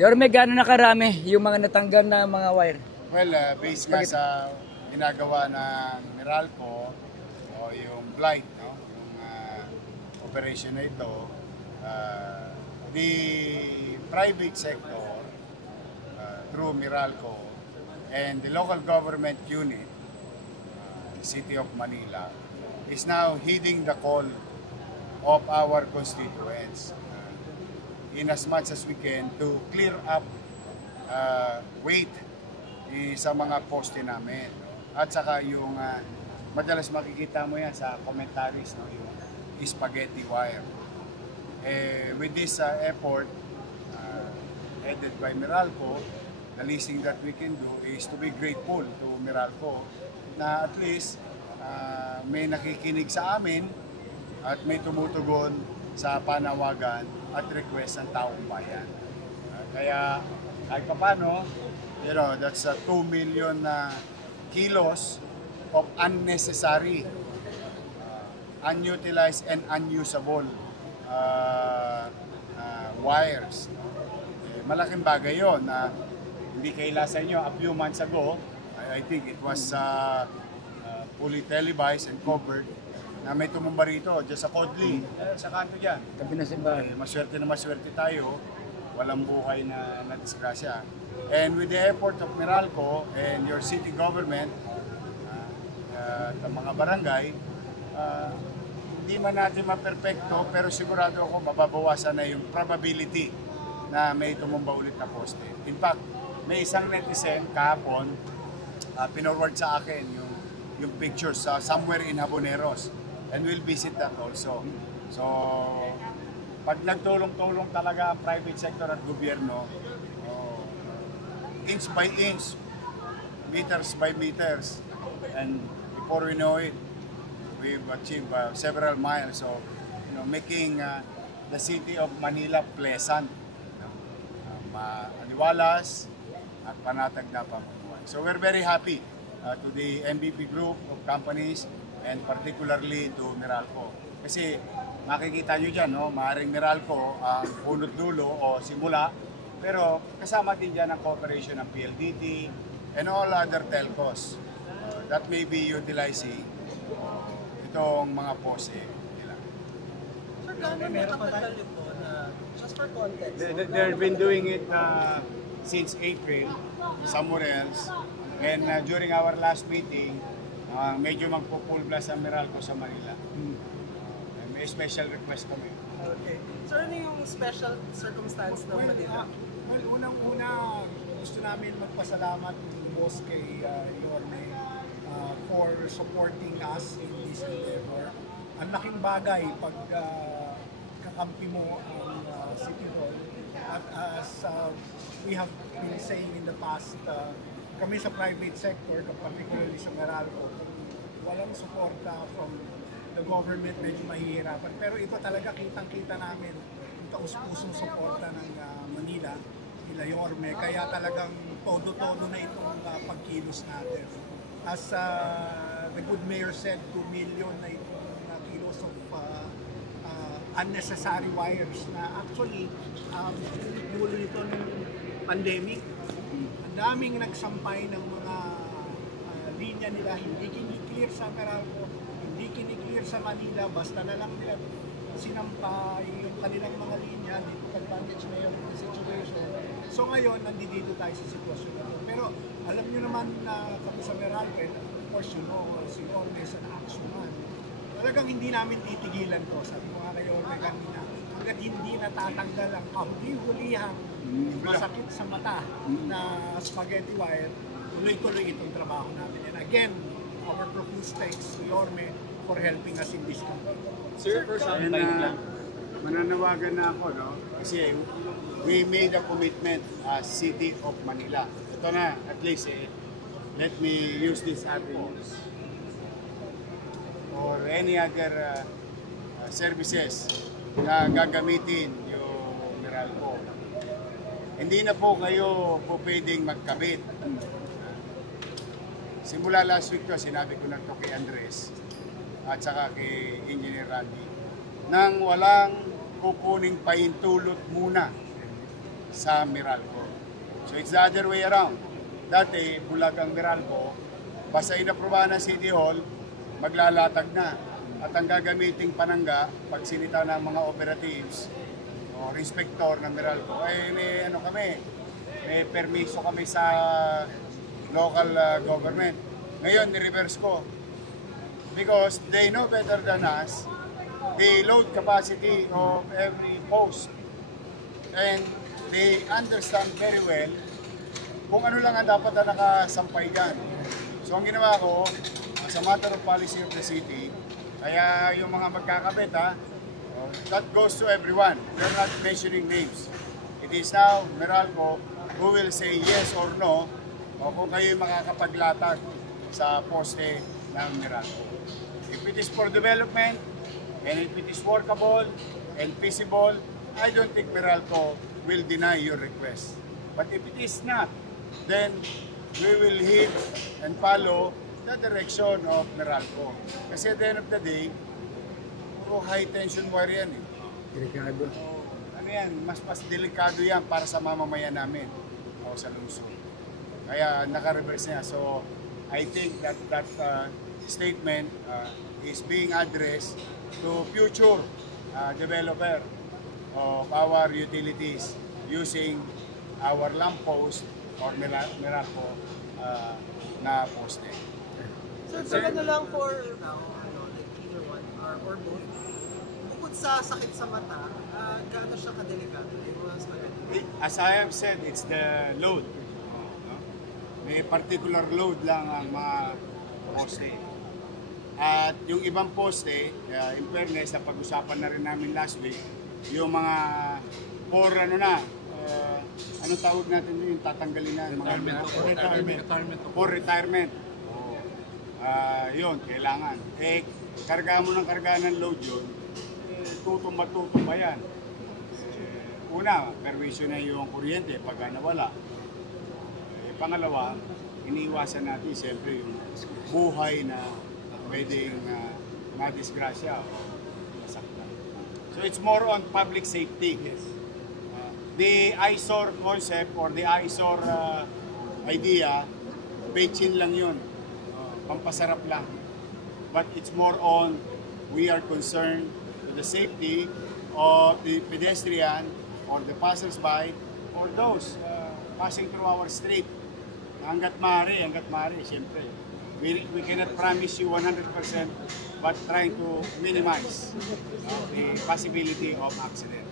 Yorme, gaano na karami yung mga natanggal na mga wire? Well, based nga sa ginagawa ng Meralco o yung blight, no? Yung operation na ito, the private sector through Meralco and the local government unit, the City of Manila, is now heeding the call of our constituents in as much as we can to clear up weight sa mga poste namin. No? At saka yung madalas makikita mo yan sa commentaries, no? Yung spaghetti wire. With this effort headed by Meralco, the least thing that we can do is to be grateful to Meralco na at least may nakikinig sa amin at may tumutugon sa panawagan at request ng taong bayan. Kaya kahit paano, you know, that's 2 million kilos of unnecessary, unutilized and unusable wires. Malaking bagay yun na hindi kaila sa inyo. A few months ago, I think it was fully televised and covered na may tumumba rito dyan sa Kodli, sa kanto dyan. Tabi na simbahan. Maswerte tayo, walang buhay na disgrasya. And with the effort of Meralco and your city government, ng mga barangay, hindi man natin maperfecto, pero sigurado ako mababawasan na yung probability na may tumumba ulit na poste. In fact, may isang netizen kahapon, pinorward sa akin yung pictures somewhere in Haboneros. And we'll visit that also. So, pag nagtulong-tulong talaga ang private sector at gobyerno, inch by inch, meters by meters, and before we know it, we've achieved several miles of, you know, making the city of Manila pleasant, maliwalas at panatag na pamumuhay. So we're very happy to the MVP group of companies and particularly to Meralco. Kasi makikita nyo dyan, no? Maaaring Meralco ang punot dulo o simula, pero kasama din dyan ang cooperation ng PLDT and all other telcos that may be utilizing itong mga pose nila. Sir, gano'n nakatagal ito na, just for context? They've been doing it since April, somewhere else. And during our last meeting, medyo magpo-full blast ang Meralco sa Manila. May special request kami. Okay. Sir, ano yung special circumstance ng Manila? Well, unang-una, gusto namin magpasalamat ng boss kay Yorme for supporting us in this endeavor. Ang laking bagay pag kakampi mo ang City Hall. At as we have been saying in the past, kami sa private sector, particularly sa Meralco, walang suporta from the government, medyo mahihirapan. Pero ito talaga kitang-kita namin yung taus-pusong suporta ng Manila, nila Yorme. Kaya talagang todo-todo na itong pagkilos natin. As the good mayor said, 2 million na itong kilos of unnecessary wires na actually mulo ito ng pandemic. Ang daming nagsampay ng mga linya nila, hindi kiniklear sa Meralco, hindi kiniklear sa Manila, basta na lang nila sinampay yung kanilang mga linya, dito advantage na yung situation. So ngayon, nandito tayo sa sitwasyon na ito. Pero alam nyo naman na kami sa Meralco, of course you know, si Orme is an action man. Talagang hindi namin titigilan to. Sabi ko nga kayo, Orme, kanina, hanggat hindi natatanggal ang kahuli-hulihang masakit sa mata na spaghetti wire, tuloy-tuloy itong trabaho namin. And again, our profuse thanks to Yorme for helping us in this campaign. Sir, mananawagan na ako, no? Kasi we made a commitment as City of Manila. Ito na, at least, let me use this avenues or any other services na gagamitin yung Meralco. Hindi na po kayo po pwedeng magkabit. Simula last week to, sinabi ko na to kay Andres at saka kay Engineer Randy, nang walang kukuning pahintulot muna sa Meralco. So it's the other way around. Dati, bulag ang Meralco, basta inaprobahan ng City Hall, maglalatag na. At ang gagamiting panangga, pag sinita ng mga operatives o inspector ng Meralco, may ano kami, may permiso kami sa local government. Ngayon, ni-reverse ko. Because they know better than us the load capacity of every post. And they understand very well kung ano lang ang dapat na nakasampay dyan. So ang ginawa ko, as a matter of policy of the city, kaya yung mga magkakabit that goes to everyone. We're not mentioning names. It is now Meralco who will say yes or no o kung kayo makakapaglatag sa poste ng Meralco. If it is for development, and if it is workable and feasible, I don't think Meralco will deny your request. But if it is not, then we will heed and follow the direction of Meralco. Kasi at the end of the day, puro high tension wire yan eh. Delikado. Ano yan, mas delikado yan para sa mamamayan namin o sa lungsod. Kaya naka-reverse niya. So I think that statement is being addressed to future developer of our utilities using our lamppost or Meralco na poste. Sir, ano lang for now, like either one or both, bukod sa sakit sa mata, gaano siya kadelikado? As I have said, it's the load. May particular load lang ang mga poste. At yung ibang poste, in fairness, na pag-usapan na rin namin last week, yung mga for ano na, ano tawag natin yung tatanggalin na? For retirement. Yun, kailangan. Karga mo ng karga ng load yun, tutumba yan. Una, perwisyo na yung kuryente pag nawala. Pangalawa, iniiwasan natin siyempre yung buhay na pwedeng madisgrasya o masaktan. So it's more on public safety. Yes. The eyesore concept or the eyesore idea, bechin lang yun. Pampasarap lang. But it's more on, we are concerned with the safety of the pedestrian or the passers-by or those passing through our street. Hanggat maaari, siyempre. We cannot promise you 100%, but trying to minimize the possibility of accident.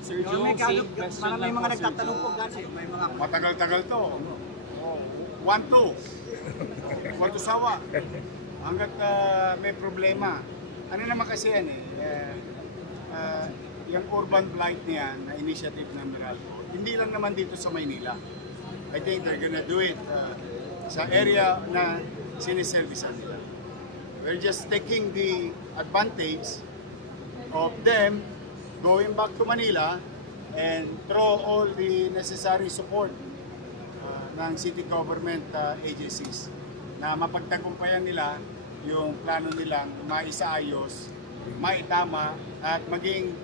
Sir Joe, parang may mga nagtatanong po gano'n. May mga matagal-tagal to. 1-2. Sawa. Hanggat may problema. Ano naman kasi yan yung urban blight niyan na initiative ng Meralco, hindi lang naman dito sa Maynila. I think they're gonna do it sa area na siniservisan nila. We're just taking the advantage of them going back to Manila and throw all the necessary support ng city government agencies na mapagtagumpayan nila yung plano nilang maisaayos, maitama at maging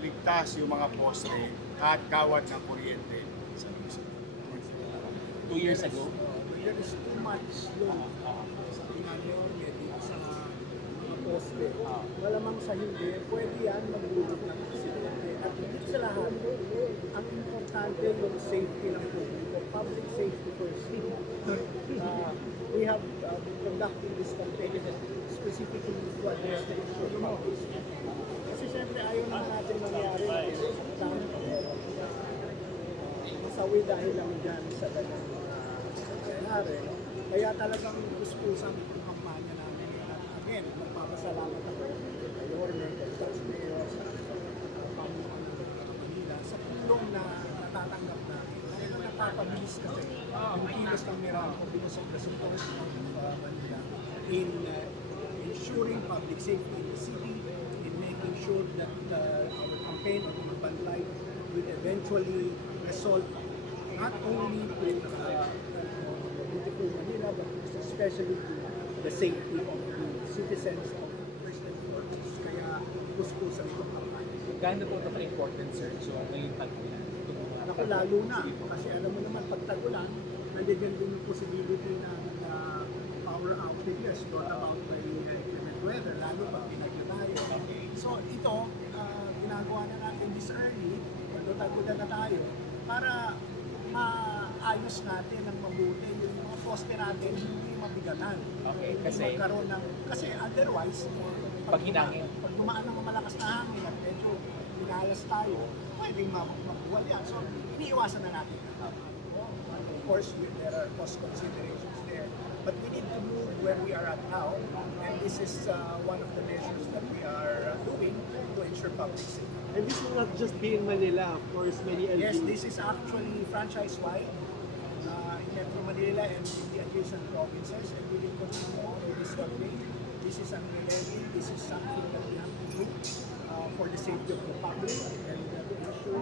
ligtas yung mga poste at kawat ng kuryente sa lungsod. 2 years ago, There is too much load sa pinanyor, dito sa mga poste. Malamang sa hindi, pwede yan magdulot ng aksidente. At higit sa lahat, ang importante yung safety ng publiko. Public safety first. We have been conducting this campaign specifically to address the issue of public safety. Kasi siyempre ayaw naman natin mangyari masawi dahil lang dyan sa ganang nangyari. Kaya talagang gustusan itong kampanya namin. At again, magpapasalamat ako kay Yorme, kay Vice Mayor, sa pamunuan ng Manila sa tulong na natatanggap namin. Dahil napapabilis kasi yung kilos ng Meralco because of the support of Manila in ensuring public safety in the city, in making sure that our campaign on urban life will eventually result not only with beautiful Manila, but especially the safety of the citizens of First and Foremost. Kaya gusto sa itong kampanya. gaano po ito ka-important, sir? So, ngayong tag-ulan, itong mga Ito lalo na, kasi alam mo naman pag tag-ulan, nandiyan din yung possibility na power outages brought about by inclement weather, lalo pag pinagyo tayo. So ito, ginagawa na natin this early, pag tag-ulan na tayo, para maayos natin ng mabuti yung mga poste natin, hindi mabigatan. Okay, Hindi kasi- magkaroon ng, kasi otherwise, Pag hinangin. pag dumaan ng malakas na hangin at medyo pinalas tayo, pwedeng mabuwal yan. So, iniiwasan na natin. Of course, there are cost considerations there. But we need to move where we are at now. And this is one of the measures that we are doing to ensure public safety. And this will not just be in Manila, of course, many LGUs. Yes, this is actually franchise-wide in Metro Manila and in the adjacent provinces. And we will continue to honor this one way. This is an levy. This is something that we have to do for the safety of the public and to ensure